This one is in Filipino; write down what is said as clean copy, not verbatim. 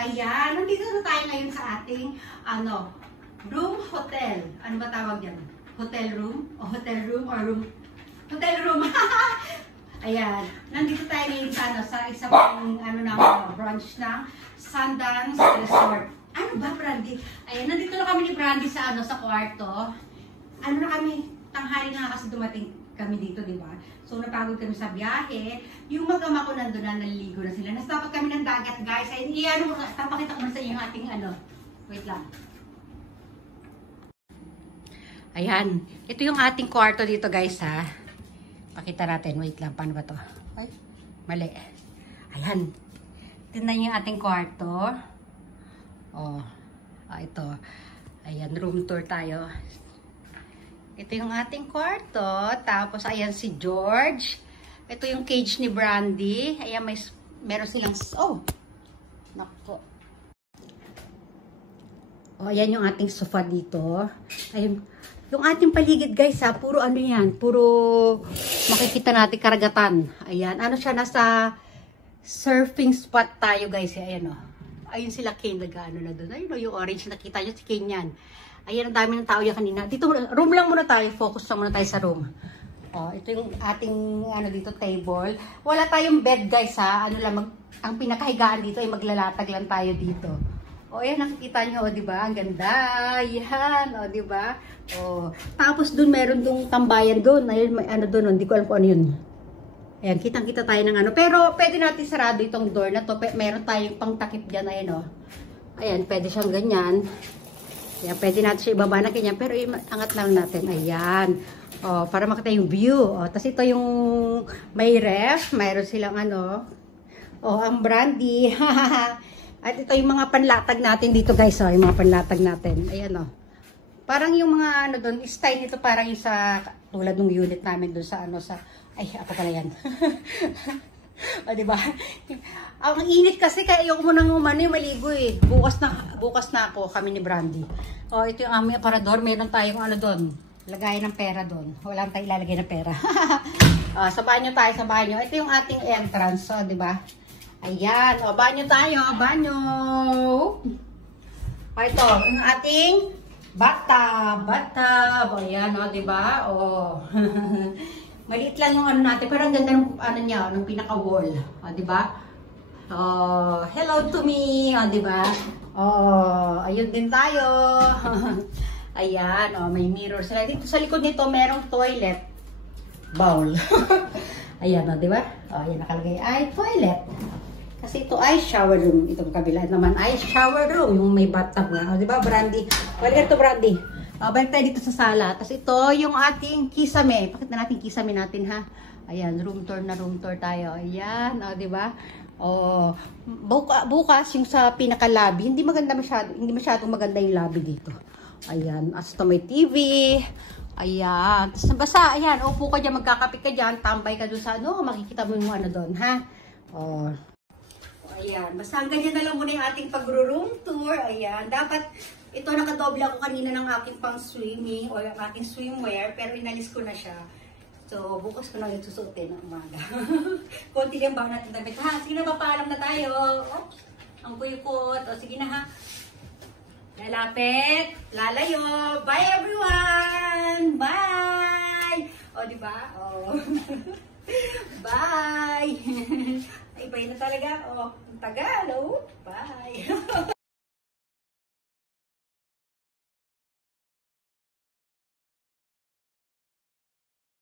ayan. Nandito na tayo ngayon sa ating, room hotel. Ano ba tawag yan? Hotel room? O hotel room or room? Hotel room. Ayan. Nandito tayo ngayon sa isang branch ng Sundance Resort. Ano ba, Brandy? Ayan, nandito na kami ni Brandy sa kwarto. Ano na kami, tanghali na kasi dumating kami dito, di ba? So, napagod kami sa biyahe. Yung mag-ama ko nandun na, naliligo na sila. Nastapat kami ng dagat, guys. Ay, tapakita ko na sa inyo yung ating wait lang. Ayan. Ito yung ating kwarto dito, guys, ha. Pakita natin. Wait lang. Paano ba to? Ay, mali. Ayan. Tingnan yung ating kwarto. Oh, ito. Ayan, room tour tayo. Ito yung ating kwarto. Tapos, ayan si George. Ito yung cage ni Brandy. Ayan, meron silang... Oh! Nako. Oh, ayan yung ating sofa dito. Ayan. Yung ating paligid, guys, ha. Puro ano yan. Puro makikita natin karagatan. Ayan. Ano siya? Nasa surfing spot tayo, guys. Ayan, oh. Ayun sila Kane, nag-ano na doon. Ayun, yung orange, nakita nyo si Kane yan. Ayan, ang dami ng tao yan kanina. Dito, room lang muna tayo. Focus lang muna tayo sa room. Oh, ito yung ating, dito, table. Wala tayong bed, guys, ha. Ang pinakahigaan dito ay maglalatag lang tayo dito. Oh, ayan, nakikita nyo, oh, diba? Ang ganda. Yan, oh, diba? Oh. Tapos doon, meron dong tambayan doon. Ayun, may doon, oh. Hindi ko alam kung ano yun. Ayan, kitang-kita tayo ng Pero, pwede natin sarado itong door na to. Meron tayong pangtakip dyan, ayan, oh. Ayan, pwede siyang ganyan. Ayan, pwede natin siya ibaba na ganyan. Pero, angat lang natin. Ayan. Oh, para makita yung view. Oh, tapos ito yung may ref. Mayroon silang Oh, ang Brandy. At ito yung mga panlatag natin dito, guys. Oh, yung mga panlatag natin. Ayan, oh. Parang yung mga doon, style nito parang yung sa tulad ng unit namin doon sa ay, ako pala yan. O, diba? Ang init kasi, kaya ayoko mo nang maligo eh. Bukas na ako, kami ni Brandy. O, ito yung aming aparador. Meron tayong doon. Lagay ng pera doon. Wala tayong ilalagay ng pera. O, sa banyo tayo, sa banyo. Ito yung ating entrance. O, diba? Ayan. O, banyo tayo. Banyo. O, ito. Yung ating bathtub. O, ayan. O, diba? O. Maliit lang yung natin, pero ang ganda ng niya, ng pinaka-wall. O, diba? Oh, hello to me. O, diba? Oh, ayun din tayo. Ayan, oh, may mirror sila. Dito sa likod nito, merong toilet bowl. Ayan, o, diba? O, ayan, nakalagay ay toilet. Kasi ito ay shower room. Itong kabila naman ay shower room. Yung may bathtub nga. O, diba, Brandy? Welcome to Brandy. Balik tayo dito sa sala. Tapos ito, yung ating kisame. Pakita natin kisame natin, ha? Ayan, room tour tayo. Ayan, o, diba? O, bukas yung sa pinaka-lobby, hindi masyadong maganda yung lobby dito. Ayan, as to may TV. Ayan, tapos basta, ayan, upo ka dyan, magkakapit ka dyan, tambay ka dun sa makikita mo yung doon, ha? O, ayan, basta hanggang dyan na lang muna yung ating pag-room tour. Ayan, dapat... Ito, nakadoble ako kanina ng aking pang swimming o yung aking swimwear, pero inalis ko na siya. So, bukas ko na ulit susuotin ng umaga. Konti lang ba natin damit. Ha, sige na, papaalam na tayo. Oops, ang kuyukot. O, sige na, ha. Lalapit, lalayo. Bye, everyone! Bye! O, diba? O. Bye! Ay, iba na talaga. O, ang tagal. O, bye!